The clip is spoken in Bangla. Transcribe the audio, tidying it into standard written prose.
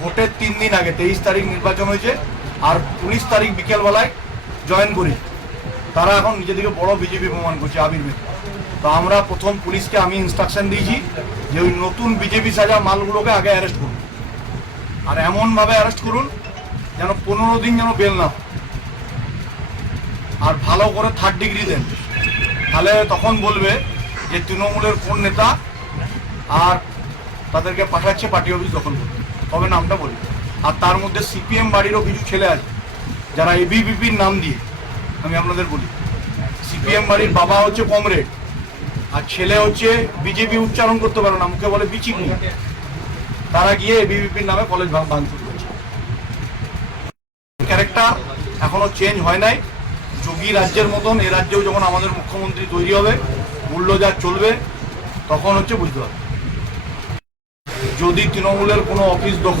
ভোটের 3 দিন আগে 23 তারিখ নির্বাচন হয়েছে, আর 19 তারিখ বিকেলবেলায় জয়েন করি। তারা এখন নিজেদেরকে বড় বিজেপি প্রমাণ করছে আবির্ভূত। তো আমরা প্রথম পুলিশকে আমি ইনস্ট্রাকশন দিয়েছি যে ওই নতুন বিজেপি সাজা মালগুলোকে আগে অ্যারেস্ট করুন, আর এমনভাবে অ্যারেস্ট করুন যেন 15 দিন যেন বেল না, আর ভালো করে 3rd ডিগ্রি দেন। তাহলে তখন বলবে যে তৃণমূলের কোন নেতা আর তাদেরকে পাঠাচ্ছে পার্টি অফিস দখল করবে, তবে নামটা বলি। আর তার মধ্যে সিপিএম বাড়িরও কিছু ছেলে আছে যারা এবিভিপির নাম দিয়ে, আমি আপনাদের বলি, সিপিএম বাড়ির বাবা হচ্ছে কমরেড আর ছেলে হচ্ছে বিজেপি উচ্চারণ করতে পারে না, মুখে বলে বিচিপি। তারা গিয়ে এবিভিপির নামে কলেজ ভাঙচুর করেছে। ক্যারেক্টার এখনো চেঞ্জ হয় নাই। যোগী রাজ্যের মতন এ রাজ্যেও যখন আমাদের মুখ্যমন্ত্রী তৈরি হবে, মূল্য যা চলবে, তখন হচ্ছে বুঝতে হবে। যদি তৃণমূলের কোনো অফিস দখল